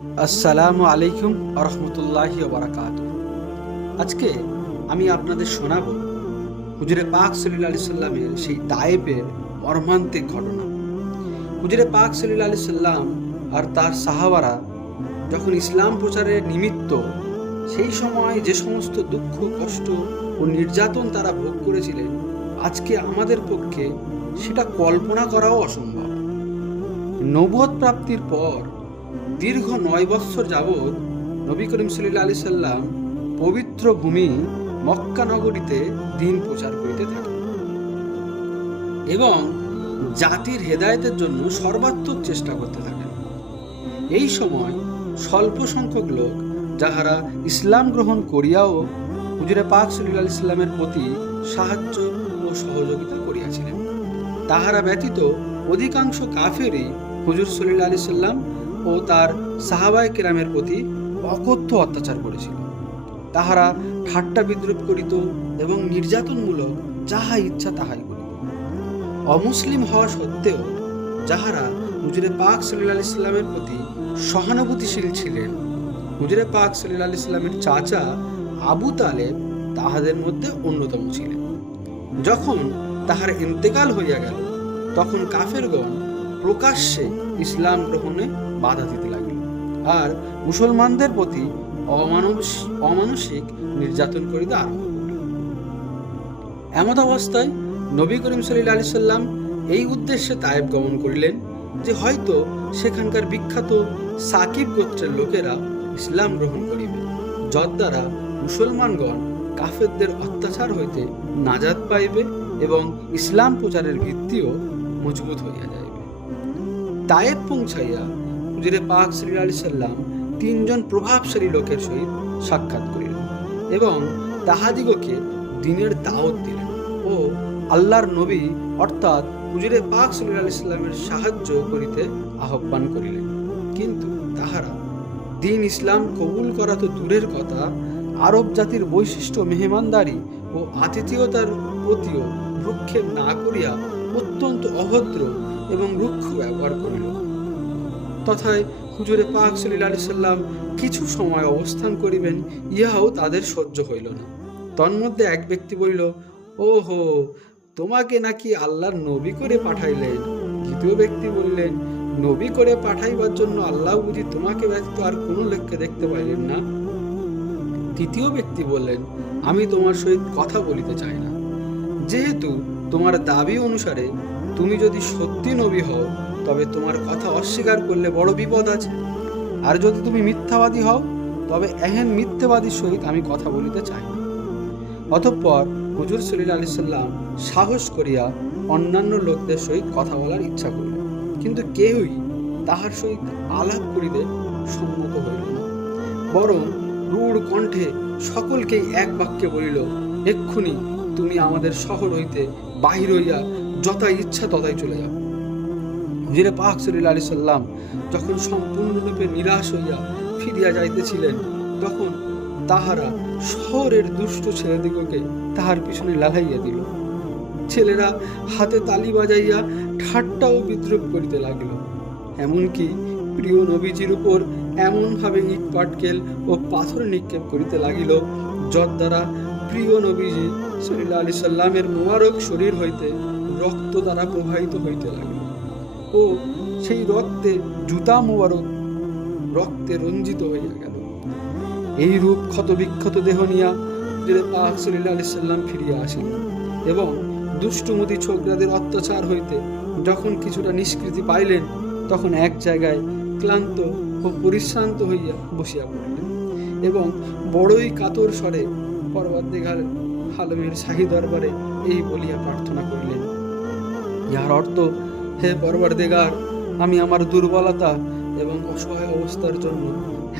আসসালামু আলাইকুম আরহামতুল্লাহি ওবারাকাতুহু। আজকে আমি আপনাদের শোনাব হুজুরে পাক সাল্লাল্লাহু আলাইহি সাল্লামের সেই তায়েফের মর্মান্তিক ঘটনা। হুজুরে পাক সাল্লাল্লাহু আলাইহি সাল্লাম আর তার সাহাবারা যখন ইসলাম প্রচারের নিমিত্ত সেই সময় যে সমস্ত দুঃখ কষ্ট ও নির্যাতন তারা ভোগ করেছিলেন, আজকে আমাদের পক্ষে সেটা কল্পনা করাও অসম্ভব। নবুয়ত প্রাপ্তির পর দীর্ঘ 9 বৎসর যাবৎ নবী করিম সাল্লাল্লাহু আলাইহি সাল্লাম পবিত্র ভূমি মক্কা নগরীতে দ্বীন প্রচার করিতে থাকেন এবং জাতির হেদায়েতের জন্য সর্বাত্মক চেষ্টা করতে থাকেন। এই সময় স্বল্প সংখ্যক লোক যাহারা ইসলাম গ্রহণ করিয়াও হুজুরে পাক সাল্লাল্লাহু আলাইহি সাল্লামের প্রতি সাহায্য ও সহযোগিতা করিয়াছিলেন, তাহারা ব্যতীত অধিকাংশ কাফেরই হুজুর সাল্লাল্লাহু আলাইহি সাল্লাম ও তার সাহাবায়ে কেরামের প্রতি অকথ্য অত্যাচার করেছিল। তাহারা ঠাট্টা বিদ্রুপ করিত এবং নির্যাতনমূলক যাহা ইচ্ছা তাহাই করিত। অমুসলিম হওয়া সত্ত্বেও যাহারা হুজুরে পাক সাল্লাল্লাহু আলাইহি সাল্লামের প্রতি সহানুভূতিশীল ছিলেন, হুজুরে পাক সাল্লাল্লাহু আলাইহি সাল্লামের চাচা আবু তালেব তাহাদের মধ্যে অন্যতম ছিলেন। যখন তাহার ইন্তেকাল হইয়া গেল, তখন কাফেরগণ প্রকাশ্যে ইসলাম গ্রহণে বাধা দিতে লাগিল আর মুসলমানদের প্রতি অমানসিক নির্যাতন করিতে আরম্ভ করিল। এমত অবস্থায় নবী করিম সাল্লাল্লাহু আলাইহি সাল্লাম এই উদ্দেশ্যে তায়েফ গমন করিলেন যে হয়তো সেখানকার বিখ্যাত সাকিব গোত্রের লোকেরা ইসলাম গ্রহণ করিবে, যদ্বারা মুসলমানগণ কাফেরদের অত্যাচার হইতে নাজাত পাইবে এবং ইসলাম প্রচারের ভিত্তিও মজবুত হইয়া যাইবে। তায়েফ পৌঁছাইয়া হুজুরে পাক সাল্লাল্লাহু আলাইহি সাল্লাম 3 জন প্রভাবশালী লোকের সহিত সাক্ষাৎ করিলেন এবং তাহাদিগকে দ্বীনের দাওয়াত দিলেন ও আল্লাহর নবী অর্থাৎ হুজুরে পাক সাল্লাল্লাহু আলাইহি সাল্লামের সাহায্য করিতে আহ্বান করিলেন। কিন্তু তাহারা দ্বীন ইসলাম কবুল করা তো দূরের কথা, আরব জাতির বৈশিষ্ট্য মেহমানদারি ও আতিথেয়তার প্রতিও ভ্রুক্ষেপ না করিয়া অত্যন্ত অভদ্র এবং রুক্ষ ব্যবহার করিল। তথায় হুজুরে পাক সাল্লাল্লাহু আলাইহি সাল্লাম কিছু সময় অবস্থান করিবেন, ইহাও তাদের সহ্য হইল না। তন্মধ্যে এক ব্যক্তি বলিল, ওহো, তোমাকে নাকি আল্লাহর নবী করে পাঠাইলেন? দ্বিতীয় ব্যক্তি বললেন, নবী করে পাঠাইবার জন্য আল্লাহ বুঝি তোমাকে ব্যতীত আর কোনো লোককে দেখতে পাইলেন না? তৃতীয় ব্যক্তি বললেন, আমি তোমার সহিত কথা বলিতে চাই না। যেহেতু তোমার দাবি অনুসারে তুমি যদি সত্যি নবী হও, তবে তোমার কথা অস্বীকার করলে বড় বিপদ আছে। আর যদি তুমি মিথ্যাবাদী হও, তবে এহেন মিথ্যাবাদীর সহিত আমি কথা বলিতে চাই না। অতঃপর হুজুর সাল্লাল্লাহু আলাইহি সাল্লাম সাহস করিয়া অন্যান্য লোকদের সহিত কথা বলার ইচ্ছা করিলেন, কিন্তু কেউই তাহার সহিত আলাপ করিতে সম্মত হইল না, বরং রূঢ় কণ্ঠে সকলকেই এক বাক্যে বলিল, এক্ষুনি তুমি আমাদের শহর হইতে বাহির হইয়া যথা ইচ্ছা তথায় চলে যাও। হুজুরে পাক সাল্লাল্লাহু আলাইহি সাল্লাম যখন সম্পূর্ণরূপে নিরাশ হইয়া ফিরিয়া যাইতেছিলেন, তখন তাহারা শহরের দুষ্ট ছেলেদিগকে তাহার পিছনে লাগাইয়া দিল। ছেলেরা হাতে তালি বাজাইয়া ঠাট্টা ও বিদ্রুপ করিতে লাগিল। এমনকি প্রিয় নবীজির উপর এমনভাবে ইট পাটকেল ও পাথর নিক্ষেপ করিতে লাগিল, যদ্বারা প্রিয় নবীজি সাল্লাল্লাহু আলাইহি সাল্লামের মুবারক শরীর হইতে রক্ত দ্বারা প্রবাহিত হইতে লাগিল ও সেই রক্তে জুতা মুবারক রক্তে রঞ্জিত হইয়া গেল। এই রূপ ক্ষত বিক্ষত দেহ নিয়া হুজুরে পাক সাল্লাল্লাহু আলাইহি সাল্লাম ফিরিয়া আসিলেন এবং দুষ্টুমতি ছোকরাদের অত্যাচার হইতে যখন কিছুটা নিষ্কৃতি পাইলেন, তখন এক জায়গায় ক্লান্ত ও পরিশ্রান্ত হইয়া বসিয়া পড়িলেন এবং বড়ই কাতর স্বরে পরওয়ারদিগার আলমের শাহী দরবারে এই বলিয়া প্রার্থনা করিলেন, ইহার অর্থ, হে পরওয়ারদিগার, আমি আমার দুর্বলতা এবং অসহায় অবস্থার জন্য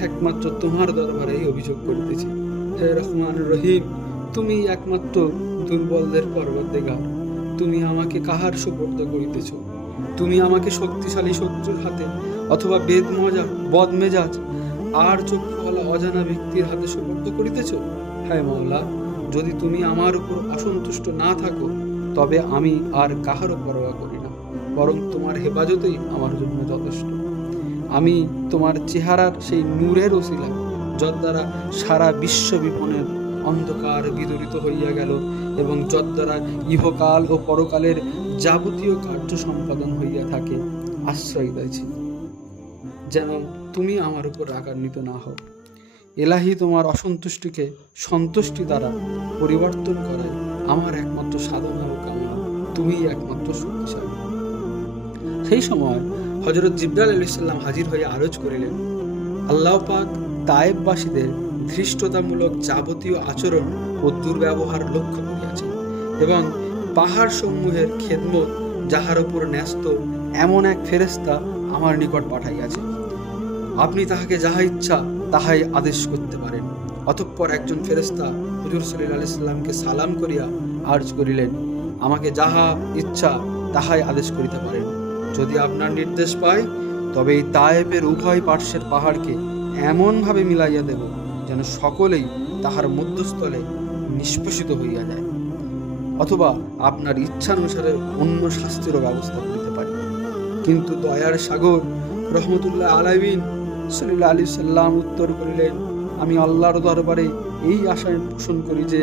একমাত্র তোমার দরবারে এই অভিযোগ করিতেছি। হে রহমান রহিম, তুমি একমাত্র দুর্বলদের পরওয়ারদিগার। তুমি আমাকে কাহার সুপর্দ করিতেছ? তুমি আমাকে শক্তিশালী শত্রুর হাতে অথবা বদমেজাজ আর চক্ষুওয়ালা অজানা ব্যক্তির হাতে সুপর্দ করিতেছ? হ্যাঁ মাওলা, যদি তুমি আমার উপর অসন্তুষ্ট না থাকো, তবে আমি আর কাহারও পরোয়া করি না, বরং তোমার হেফাজতেই আমার জন্য যথেষ্ট। আমি তোমার চেহারার সেই নূরের ওসিলা, যদ্বারা সারা বিশ্ব বিপনের অন্ধকার বিদরিত হইয়া গেল এবং যদ্বারা ইহকাল ও পরকালের যাবতীয় কার্য সম্পাদন হইয়া থাকে, আশ্রয় দিয়েছি, যেন তুমি আমার উপর রাগান্বিত না হও। এলাহি তোমার অসন্তুষ্টিকে সন্তুষ্টি দ্বারা পরিবর্তন করায় আমার একমাত্র সাধনা ও কামনা, তুমিই একমাত্র শক্তিশালী। সেই সময় হযরত জিবরাইল আলাইহিস সালাম হাজির হয়ে আরজ করিলেন, আল্লাহ পাক তায়েববাসীদের ধৃষ্টতামূলক যাবতীয় আচরণ ও দুর্ব্যবহার লক্ষ্য করিয়াছেন এবং পাহাড় সমূহের খেদমত যাহার উপর ন্যস্ত এমন এক ফেরেশতা আমার নিকট পাঠাইয়াছে। আপনি তাহাকে যাহা ইচ্ছা তাহাই আদেশ করতে পারেন। অতঃপর একজন ফেরেশতা হুজুর সাল্লাল্লাহু আলাইহি সাল্লামকে সালাম করিয়া আরজ করিলেন, আমাকে যাহা ইচ্ছা তাহাই আদেশ করিতে পারেন। যদি আপনার নির্দেশ পাই তবে এই তায়েফের উভয় পার্শ্বের পাহাড়কে এমনভাবে মিলাইয়া দেব যেন সকলেই তাহার মধ্যস্থলে নিষ্পেষিত হইয়া যায়, অথবা আপনার ইচ্ছানুসারে অন্য শাস্তিরও ব্যবস্থা করিতে পারি। কিন্তু দয়ার সাগর রহমতুল্লাহ আলাইহিন সাল্লাল্লাহু আলাইহি সাল্লাম উত্তর করিলেন, আমি আল্লাহর দরবারে এই আশায় পোষণ করি যে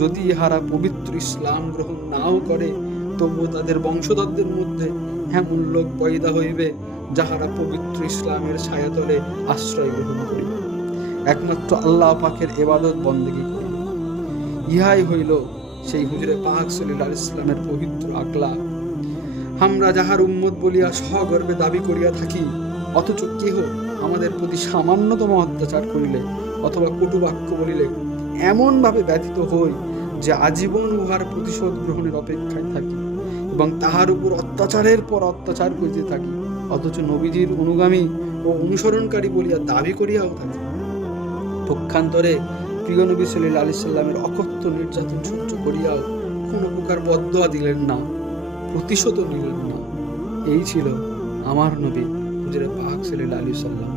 যদি ইহারা পবিত্র ইসলাম গ্রহণ নাও করে তবুও তাদের বংশধরদের মধ্যে এমন লোক পয়দা হইবে যাহারা পবিত্র ইসলামের ছায়াতলে আশ্রয় গ্রহণ করিবে, একমাত্র আল্লাহ পাকের ইবাদত বন্দেগী করিবে। ইহাই হইল সেই হুজুরে পাক সাল্লাল্লাহু আলাইহি সাল্লামের পবিত্র আখলাক। আমরা যাহার উম্মত বলিয়া সগর্বে দাবি করিয়া থাকি, অথচ কেহ আমাদের প্রতি সামান্যতম অত্যাচার করিলে অথবা কটু বাক্য বলিলে এমনভাবে ব্যথিত হই যে আজীবন উহার প্রতিশোধ গ্রহণের অপেক্ষায় থাকি এবং তাহার উপর অত্যাচারের পর অত্যাচার করিতে থাকি, অথচ নবীজির অনুগামী ও অনুসরণকারী বলিয়া দাবি করিয়াও থাকি। পক্ষান্তরে প্রিয় নবী সাল্লাল্লাহু আলাইহি সাল্লামের অকথ্য নির্যাতন সহ্য করিয়াও কোনো প্রকার বদদোয়া দিলেন না, প্রতিশোধ নিলেন না। এই ছিল আমার নবী হুজুরে পাক সাল্লাল্লাহু আলাইহি সাল্লাম।